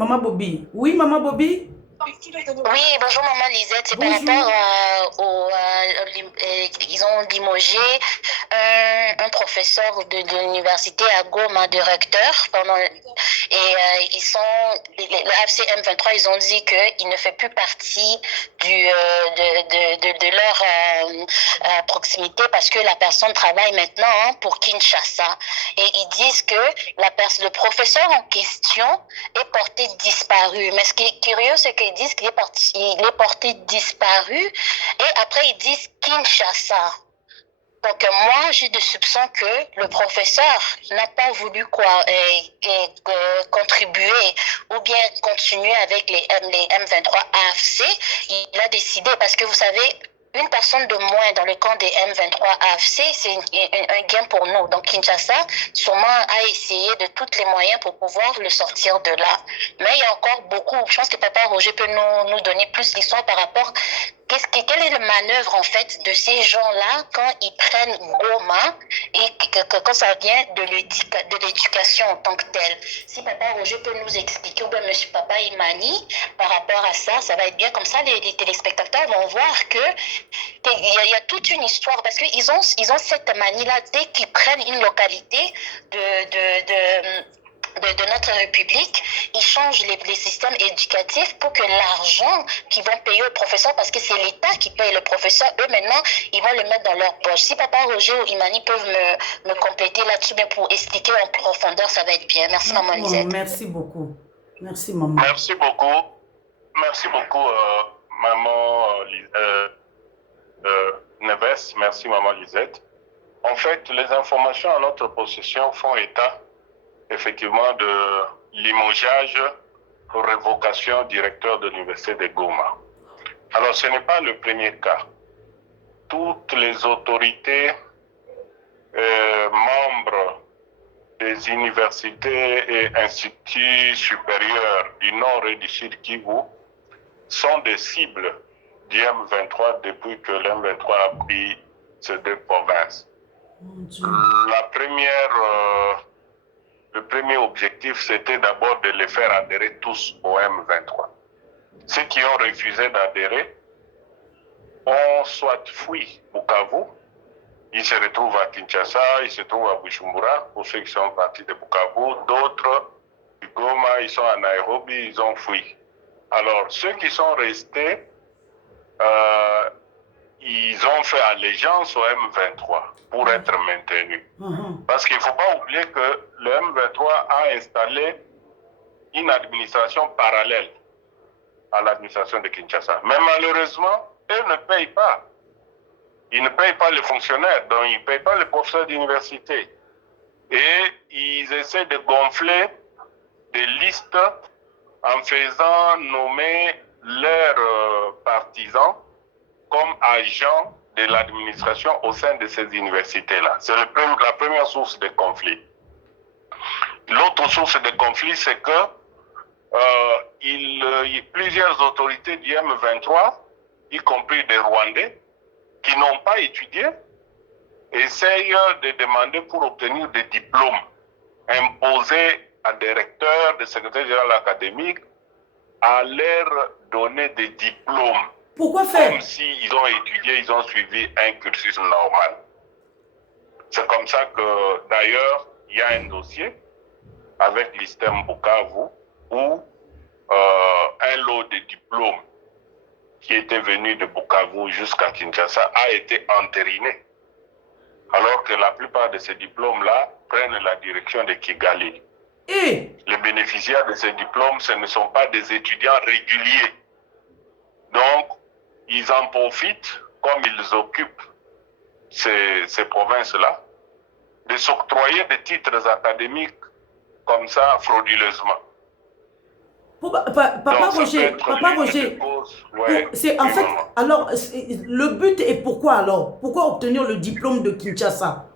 Maman Bobby. Oui, Maman Bobby? Oui, bonjour maman Lisette. C'est par rapport Bonjour. ils ont limogé un professeur de l'université à Goma, de recteur, ils sont, le AFC M23, ils ont dit qu'il ne fait plus partie de leur proximité parce que la personne travaille maintenant pour Kinshasa. Et ils disent que le professeur en question est porté disparu. Mais ce qui est curieux, c'est qu'ils disent il est porté disparu et après ils disent Kinshasa. Donc moi, j'ai des soupçons que le professeur n'a pas voulu contribuer ou bien continuer avec les M23 AFC. Il a décidé parce que vous savez, une personne de moins dans le camp des M23 AFC, c'est un gain pour nous. Donc Kinshasa, sûrement, a essayé de tous les moyens pour pouvoir le sortir de là. Mais il y a encore beaucoup. Je pense que Papa Roger peut nous donner plus l'histoire par rapport quelle est la manœuvre en fait de ces gens-là quand ils prennent Goma et quand ça vient de l'éducation en tant que telle. Si Papa Roger peut nous expliquer, ou bien Monsieur Papa Imani, par rapport à ça, ça va être bien. Comme ça, les téléspectateurs vont voir il y a toute une histoire parce qu'ils ont cette manie-là dès qu'ils prennent une localité de notre République, ils changent les systèmes éducatifs pour que l'argent qu'ils vont payer aux professeurs, parce que c'est l'État qui paye le professeur, eux maintenant, ils vont le mettre dans leur poche. Si Papa Roger ou Imani peuvent me compléter là-dessus, mais pour expliquer en profondeur, ça va être bien. Merci, Maman Oh, Lisette. merci beaucoup. Merci, maman. Merci beaucoup. Merci beaucoup, maman Neves. Merci, maman Lisette. En fait, les informations à notre possession font état, effectivement, de limogeage pour révocation directeur de l'université de Goma. Alors, ce n'est pas le premier cas. Toutes les autorités membres des universités et instituts supérieurs du Nord et du Sud Kivu sont des cibles du M23 depuis que l'M23 a pris ces deux provinces. Le premier objectif, c'était d'abord de les faire adhérer tous au M23. Ceux qui ont refusé d'adhérer ont soit fui Bukavu, ils se retrouvent à Kinshasa, ils se trouvent à Bujumbura, pour ceux qui sont partis de Bukavu. D'autres, du Goma, ils sont à Nairobi, ils ont fui. Alors, ceux qui sont restés, ils ont fait allégeance au M23 pour être maintenus. Parce qu'il ne faut pas oublier que le M23 a installé une administration parallèle à l'administration de Kinshasa. Mais malheureusement, eux ne payent pas. Ils ne payent pas les fonctionnaires, donc ils ne payent pas les professeurs d'université. Et ils essaient de gonfler des listes en faisant nommer leurs partisans comme agents de l'administration au sein de ces universités-là. C'est la première source de conflit. L'autre source de conflit, c'est que plusieurs autorités du M23, y compris des Rwandais, qui n'ont pas étudié, essayent de demander pour obtenir des diplômes imposés à des recteurs, des secrétaires généraux académiques, à leur donner des diplômes. Pourquoi faire? Comme s'ils ont étudié, ils ont suivi un cursus normal. C'est comme ça que, d'ailleurs, il y a un dossier avec l'ISTEM Bukavu où un lot de diplômes qui était venu de Bukavu jusqu'à Kinshasa a été entériné. Alors que la plupart de ces diplômes-là prennent la direction de Kigali. Et Les bénéficiaires de ces diplômes, ce ne sont pas des étudiants réguliers. Donc, ils en profitent, comme ils occupent ces provinces-là, de s'octroyer des titres académiques comme ça, frauduleusement. Papa Roger, Ouais, c'est en fait, alors, le but est pourquoi alors? Pourquoi obtenir le diplôme de Kinshasa?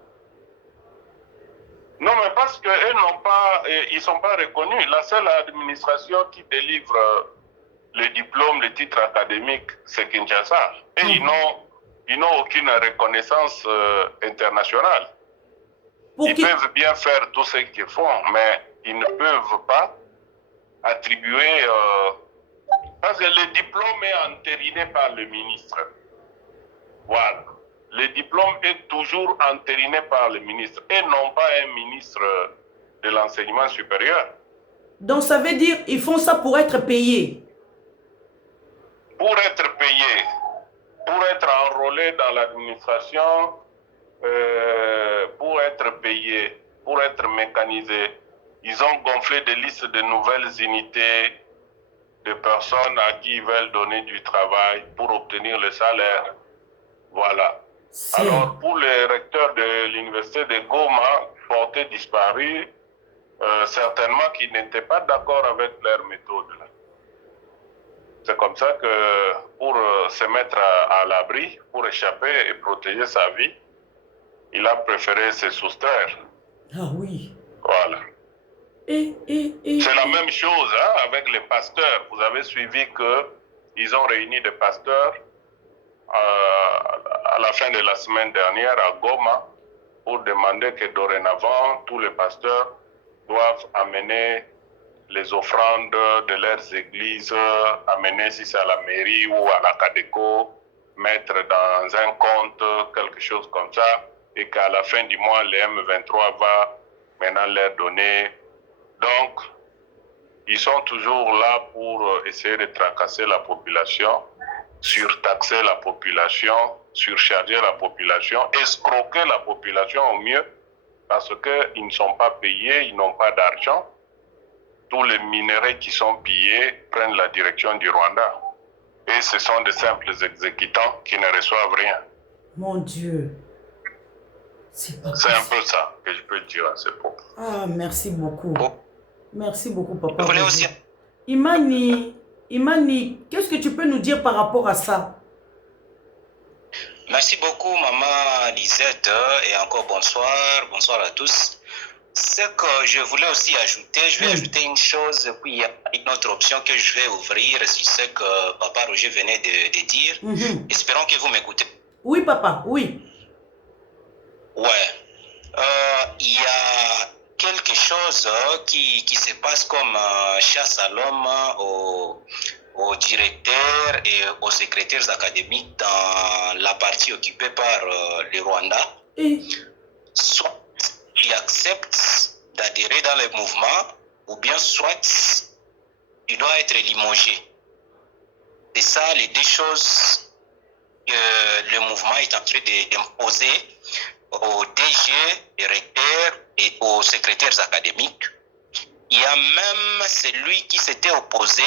Non, mais parce qu'ils ils ne sont pas reconnus. La seule administration qui délivre le diplôme, le titre académique, c'est Kinshasa. Et ils n'ont aucune reconnaissance internationale. Pour, qui, Ils peuvent bien faire tout ce qu'ils font, mais ils ne peuvent pas, à leur niveau, obtenir le diplôme. Ils ne peuvent pas obtenir le diplôme. Ils ne peuvent pas obtenir le diplôme. Ils ne peuvent pas obtenir le diplôme. Ils ne peuvent pas obtenir le diplôme. Ils ne peuvent pas obtenir le diplôme. attribué, parce que le diplôme est entériné par le ministre. Voilà. Le diplôme est toujours entériné par le ministre et non pas un ministre de l'enseignement supérieur. Donc ça veut dire ils font ça pour être payés. Pour être payés, pour être enrôlés dans l'administration, pour être payés, pour être mécanisés. Ils ont gonflé des listes de nouvelles unités de personnes à qui ils veulent donner du travail pour obtenir le salaire. Voilà. Alors, pour les recteurs de l'université de Goma, portés disparus, certainement qu'ils n'étaient pas d'accord avec leur méthode. C'est comme ça que pour se mettre à l'abri, pour échapper et protéger sa vie, il a préféré se soustraire. Ah oui. Voilà. C'est la même chose hein, avec les pasteurs. Vous avez suivi qu'ils ont réuni des pasteurs à la fin de la semaine dernière à Goma pour demander que dorénavant, tous les pasteurs doivent amener les offrandes de leurs églises, amener si c'est à la mairie ou à la CADECO, mettre dans un compte quelque chose comme ça, et qu'à la fin du mois, le M23 va maintenant leur donner. Donc, ils sont toujours là pour essayer de tracasser la population, surtaxer la population, surcharger la population, escroquer la population au mieux, parce qu'ils ne sont pas payés, ils n'ont pas d'argent. Tous les minéraux qui sont pillés prennent la direction du Rwanda. Et ce sont de simples exécutants qui ne reçoivent rien. Mon Dieu. C'est un peu ça que je peux dire à ce propos. Ah, merci beaucoup. Merci beaucoup, papa. Je voulais aussi... Imani, qu'est-ce que tu peux nous dire par rapport à ça? Merci beaucoup, maman Lisette, et encore bonsoir à tous. Ce que je voulais aussi ajouter, je vais ajouter une chose, puis il y a une autre option que je vais ouvrir sur ce que papa Roger venait de dire. Espérons que vous m'écoutez. Oui, papa, oui. Ouais. Il y a quelque chose qui se passe comme chasse à l'homme aux directeurs et aux secrétaires académiques dans la partie occupée par le Rwanda. Soit tu acceptes d'adhérer dans le mouvement, ou bien soit tu dois être limogé. C'est ça les deux choses que le mouvement est en train d'imposer aux DG, aux recteurs et aux secrétaires académiques. Il y a même celui qui s'était opposé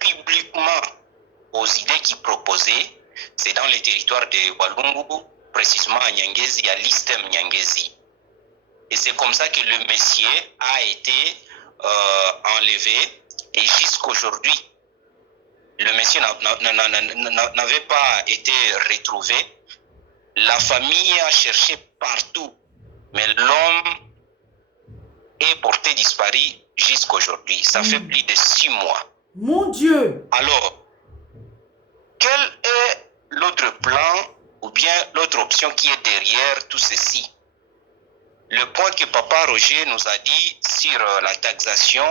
publiquement aux idées qu'il proposait. C'est dans les territoires de Walungu, précisément à Nyangezi, à l'Istem Nyangezi. Et c'est comme ça que le monsieur a été enlevé. Et jusqu'aujourd'hui, le monsieur n'avait pas été retrouvé. La famille a cherché partout, mais l'homme est porté disparu jusqu'aujourd'hui. Ça fait plus de 6 mois. Mon Dieu! Alors, quel est l'autre plan ou bien l'autre option qui est derrière tout ceci? Le point que papa Roger nous a dit sur la taxation,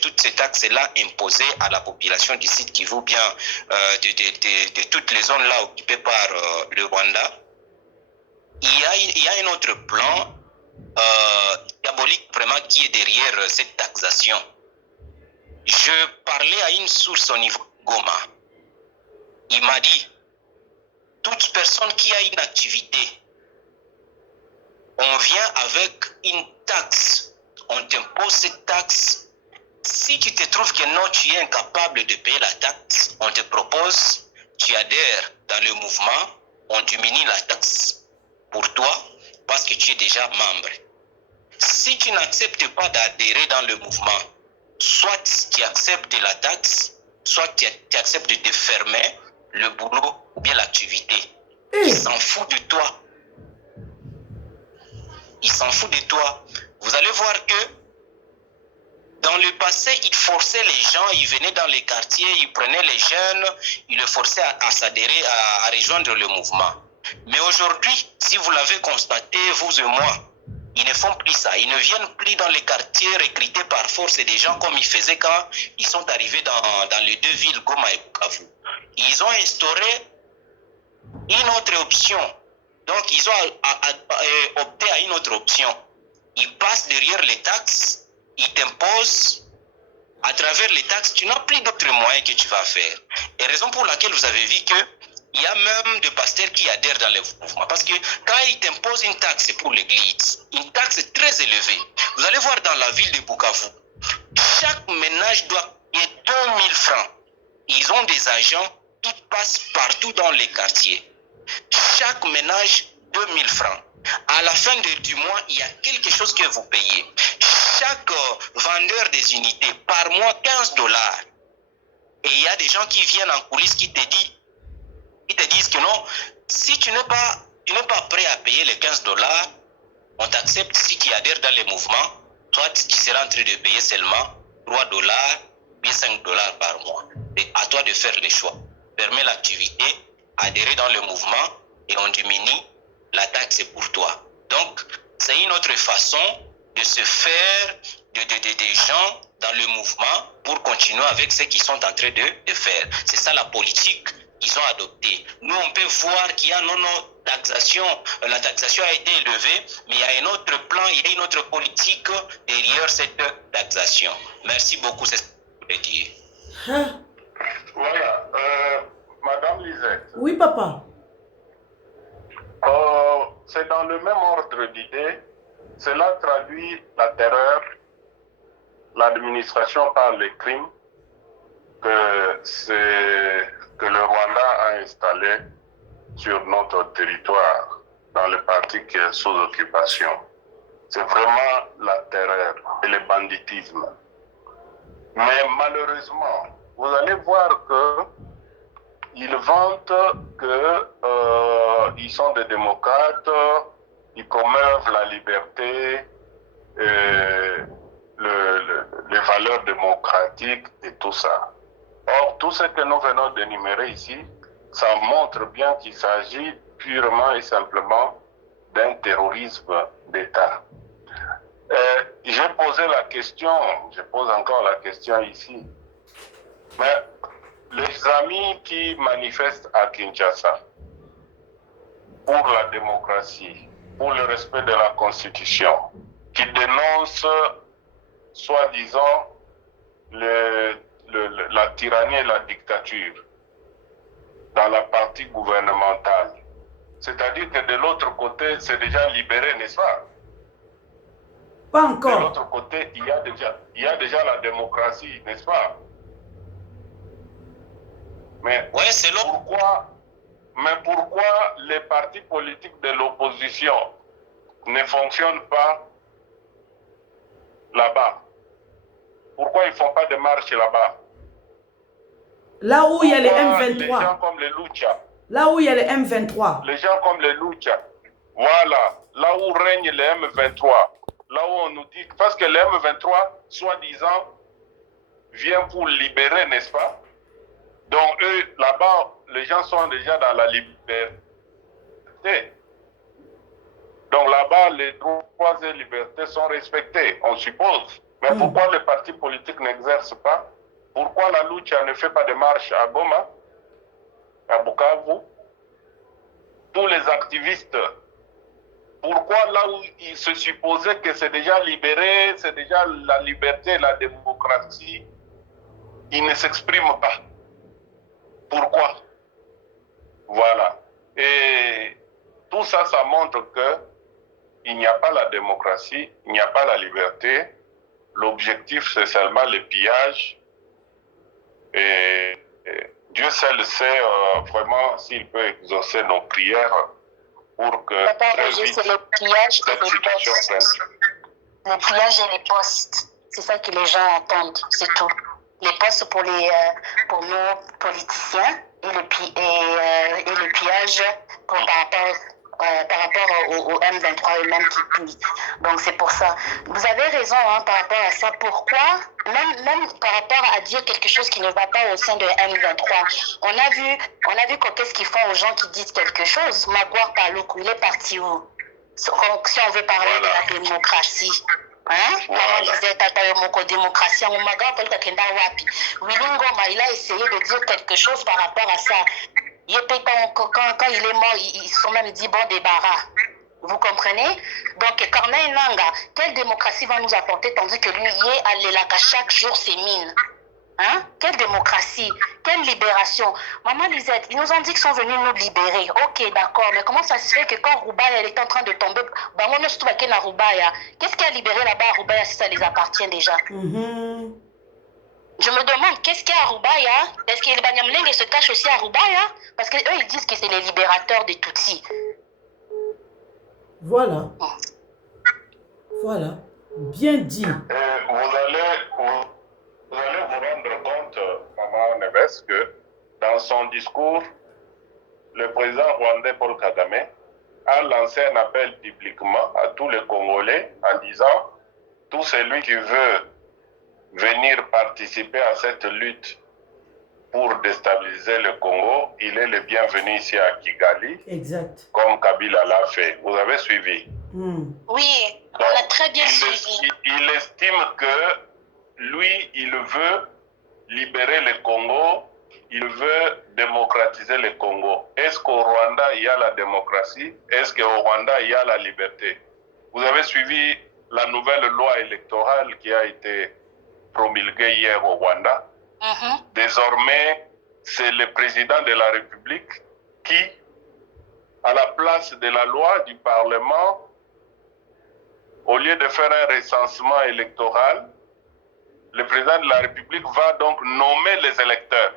toutes ces taxes-là imposées à la population du site Kivu, bien de toutes les zones-là occupées par le Rwanda, il y a un autre plan diabolique vraiment qui est derrière cette taxation. Je parlais à une source au niveau Goma. Il m'a dit, toute personne qui a une activité, on vient avec une taxe, on t'impose cette taxe. Si tu te trouves que non, tu es incapable de payer la taxe, on te propose, tu adhères dans le mouvement, on diminue la taxe pour toi parce que tu es déjà membre. Si tu n'acceptes pas d'adhérer dans le mouvement, soit tu acceptes la taxe, soit tu acceptes de fermer le boulot ou bien l'activité. Il s'en fout de toi. Il s'en fout de toi. Vous allez voir que dans le passé, il forçait les gens, il venait dans les quartiers, il prenait les jeunes, il les forçait à s'adhérer, à rejoindre le mouvement. Mais aujourd'hui, si vous l'avez constaté, vous et moi, Ils ne font plus ça. Ils ne viennent plus dans les quartiers recrutés par force des gens comme ils faisaient quand ils sont arrivés dans les deux villes, Goma et Bukavu. Ils ont instauré une autre option. Donc, ils ont opté à une autre option. Ils passent derrière les taxes, ils t'imposent. À travers les taxes, tu n'as plus d'autres moyens que tu vas faire. Et raison pour laquelle vous avez vu qu'il y a même des pasteurs qui adhèrent dans les mouvements. Parce que quand ils t'imposent une taxe pour l'église, une taxe très élevée, vous allez voir dans la ville de Bukavu, chaque ménage doit payer 2000 francs. Ils ont des agents qui passent partout dans les quartiers. Chaque ménage, 2000 francs. À la fin du mois, il y a quelque chose que vous payez. Chaque vendeur des unités, par mois, 15 $. Et il y a des gens qui viennent en coulisses qui te disent que non, si tu n'es pas prêt à payer les 15 $, on t'accepte si tu adhères dans les mouvements. Toi, tu seras en train de payer seulement 3 $, bien 5 $ par mois. Et à toi de faire les choix. Permets l'activité, adhérer dans le mouvement et on diminue la taxe pour toi. Donc, c'est une autre façon de se faire des gens dans le mouvement pour continuer avec ce qu'ils sont en train de faire. C'est ça la politique qu'ils ont adoptée. Nous, on peut voir qu'il y a taxation. La taxation a été élevée, mais il y a un autre plan, il y a une autre politique derrière cette taxation. Merci beaucoup, c'est ce que je voulais dire. Hein? Voilà. Madame Lisette. Oui, papa. C'est dans le même ordre d'idée. Cela traduit la terreur, l'administration par les crimes que le Rwanda a installé sur notre territoire, dans le parti qui est sous occupation. C'est vraiment la terreur et le banditisme. Mais malheureusement, vous allez voir qu'ils vantent qu'ils sont des démocrates, ils promeuvent la liberté, les valeurs démocratiques et tout ça. Or, tout ce que nous venons d'énumérer ici, ça montre bien qu'il s'agit purement et simplement d'un terrorisme d'État. J'ai posé la question, je pose encore la question ici, mais les amis qui manifestent à Kinshasa pour la démocratie, pour le respect de la Constitution, qui dénoncent soi-disant la tyrannie et la dictature dans la partie gouvernementale. C'est-à-dire que de l'autre côté, c'est déjà libéré, n'est-ce pas? Pas encore. De l'autre côté, il y a déjà la démocratie, n'est-ce pas? Mais ouais, c'est pourquoi les partis politiques de l'opposition ne fonctionnent pas là-bas? Pourquoi ils ne font pas de marche là-bas? Là où il y a les M23. Les gens comme les Lucha. Là où il y a les M23. Les gens comme les Lucha. Voilà. Là où règne les M23. Là où on nous dit... Parce que les M23, soi-disant, viennent pour libérer, n'est-ce pas? Donc eux, là-bas, les gens sont déjà dans la liberté. Donc là-bas, les droits et libertés sont respectés, on suppose. Mais pourquoi les partis politiques n'exercent pas? Pourquoi la Lucha ne fait pas de marche à Goma, à Bukavu? Tous les activistes, pourquoi là où il se supposait que c'est déjà libéré, c'est déjà la liberté, la démocratie, ils ne s'expriment pas? Pourquoi? Voilà. Et tout ça, ça montre qu'il n'y a pas la démocratie, il n'y a pas la liberté. L'objectif, c'est seulement le pillage. Et Dieu seul sait vraiment s'il peut exaucer nos prières pour que très vite, c'est le pillage cette situation prenne. Le pillage et les postes. C'est ça que les gens entendent, c'est tout. Les postes pour nos politiciens et le pillage par rapport au M23 eux-mêmes qui pillent. Donc c'est pour ça. Vous avez raison par rapport à ça. Pourquoi même par rapport à dire quelque chose qui ne va pas au sein de M23. On a vu qu'est-ce qu'ils font aux gens qui disent quelque chose. Magouar Paloukou, il est parti où? Si on veut parler de la démocratie. Hein? Maman disait démocratie. Willy Ngoma, il a essayé de dire quelque chose par rapport à ça. Quand il est mort, ils sont même dit bon débarras. Vous comprenez? Donc, Corneille Nanga, quelle démocratie va nous apporter tandis que lui, il est allé là, qu'à chaque jour, ses mines? Hein? Quelle démocratie? Quelle libération? Maman Lisette, ils nous ont dit qu'ils sont venus nous libérer. Ok, d'accord, mais comment ça se fait que quand Roubaya était en train de tomber, qu'est-ce qui a libéré là-bas à Roubaya si ça les appartient déjà? Je me demande, qu'est-ce qu'il y a à Roubaya? Est-ce que les Banyamulenge se cachent aussi à Roubaya? Parce qu'eux, ils disent que c'est les libérateurs des Tutsis. Voilà. Voilà. Bien dit. Vous allez vous rendre compte, Maman Neves, que dans son discours, le président rwandais Paul Kagame a lancé un appel publiquement à tous les Congolais en disant tout celui qui veut venir participer à cette lutte pour déstabiliser le Congo, il est le bienvenu ici à Kigali. Exact. Comme Kabila l'a fait. Vous avez suivi? Oui, on a très bien suivi. Il estime que lui, il veut libérer le Congo, il veut démocratiser le Congo. Est-ce qu'au Rwanda, il y a la démocratie? Est-ce qu'au Rwanda, il y a la liberté? Vous avez suivi la nouvelle loi électorale qui a été promulguée hier au Rwanda? Désormais, c'est le président de la République qui, à la place de la loi du Parlement, au lieu de faire un recensement électoral, le président de la République va donc nommer les électeurs.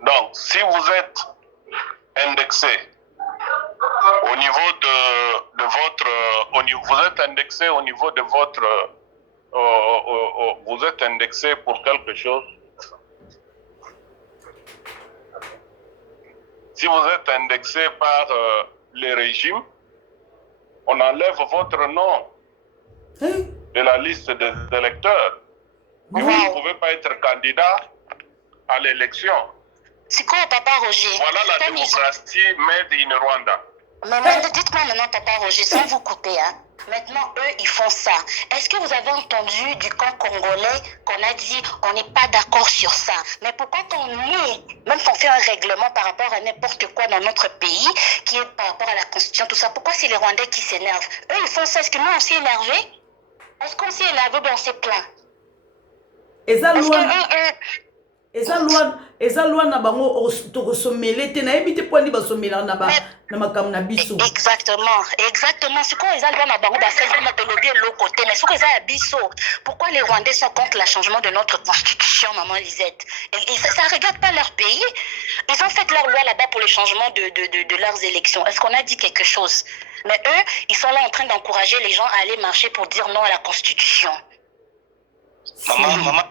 Donc, si vous êtes indexé au niveau de votre... vous êtes indexé au niveau de votre... vous êtes indexé pour quelque chose. Si vous êtes indexé par les régimes, on enlève votre nom de la liste des électeurs. Vous ne pouvez pas être candidat à l'élection. C'est quoi, Papa Roger? Voilà la démocratie made in Rwanda. Mais dites-moi maintenant, Papa Roger, sans vous couper, hein. Maintenant, eux, ils font ça. Est-ce que vous avez entendu du camp congolais qu'on a dit on n'est pas d'accord sur ça? Mais pourquoi quand nous, même qu'on fait un règlement par rapport à n'importe quoi dans notre pays, qui est par rapport à la Constitution, tout ça, pourquoi c'est les Rwandais qui s'énervent? Eux, ils font ça. Est-ce que nous, on s'est énervé? Est-ce qu'on s'est énervé ou bien on s'est plaint? Eza loi na bango to sommelé te na ebité poni ba sommela na ba na makam na biso. Exactement. C'est quoi eza loi na bango ba faire na pelobi l'autre côté mais c'est quoi eza biso? Pourquoi les Rwandais sont contre le changement de notre constitution, maman Lisette? Et ça regarde pas leur pays. Ils ont fait leur loi là-bas pour le changement de leurs élections. Est-ce qu'on a dit quelque chose? Mais eux, ils sont là en train d'encourager les gens à aller marcher pour dire non à la constitution. Maman,